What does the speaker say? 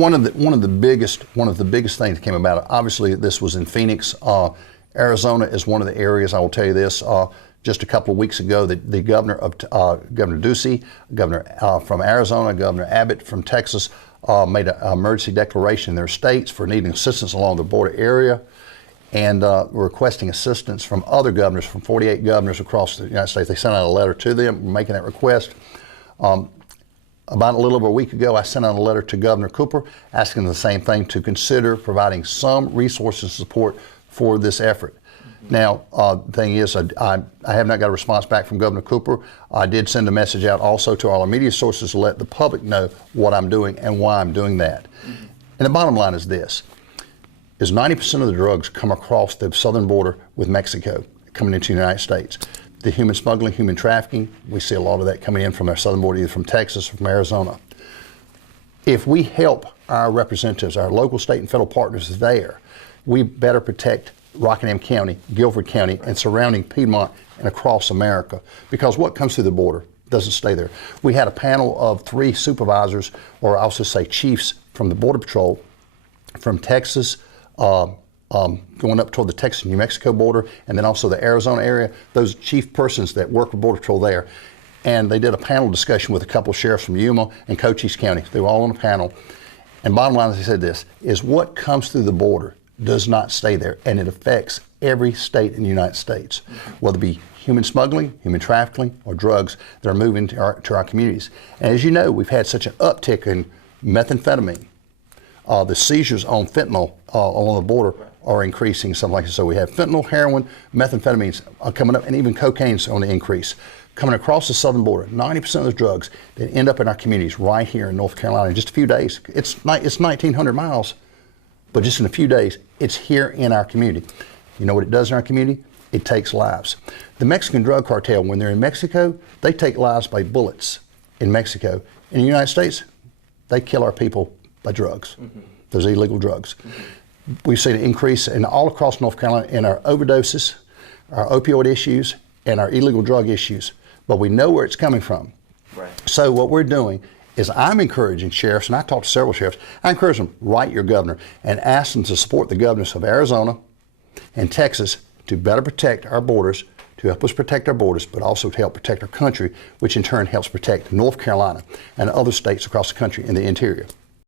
one of the biggest things that came about, obviously this was in Phoenix. Arizona is one of the areas, I will tell you this, just a couple of weeks ago, the governor Ducey, governor from Arizona, Governor Abbott from Texas, made an emergency declaration in their states for needing assistance along the border area, and requesting assistance from other governors, from 48 governors across the United States. They sent out a letter to them making that request. About a little over a week ago, I sent out a letter to Governor Cooper asking the same thing, to consider providing some resources and support for this effort. Now, the thing is, I have not got a response back from Governor Cooper. I did send a message out also to all our media sources to let the public know what I'm doing and why I'm doing that. And the bottom line is this, is 90% of the drugs come across the southern border with Mexico, coming into the United States. The human smuggling, human trafficking, we see a lot of that coming in from our southern border, either from Texas or from Arizona. If we help our representatives, our local, state, and federal partners there, we better protect Rockingham County, Guilford County, and surrounding Piedmont and across America. Because what comes through the border doesn't stay there. We had a panel of 3 supervisors, or I'll just say chiefs, from the Border Patrol, from Texas, going up toward the Texas-New Mexico border, and then also the Arizona area, those chief persons that work with Border Patrol there. And they did a panel discussion with a couple of sheriffs from Yuma and Cochise County. They were all on a panel. And bottom line, as they said this, is what comes through the border does not stay there, and it affects every state in the United States, whether it be human smuggling, human trafficking, or drugs that are moving to our communities. And as you know, we've had such an uptick in methamphetamine. The seizures on fentanyl along the border are increasing, something like that. So we have fentanyl, heroin, methamphetamines coming up, and even cocaine's on the increase. Coming across the southern border, 90% of the drugs that end up in our communities right here in North Carolina in just a few days. It's 1,900 miles, but just in a few days, it's here in our community. You know what it does in our community? It takes lives. The Mexican drug cartel, when they're in Mexico, they take lives by bullets in Mexico. In the United States, they kill our people by drugs, those illegal drugs. We've seen an increase in all across North Carolina in our overdoses, our opioid issues, and our illegal drug issues, but we know where it's coming from. Right. So what we're doing is I'm encouraging sheriffs, and I talked to several sheriffs, I encourage them, write your governor and ask them to support the governors of Arizona and Texas to better protect our borders, to help us protect our borders, but also to help protect our country, which in turn helps protect North Carolina and other states across the country in the interior.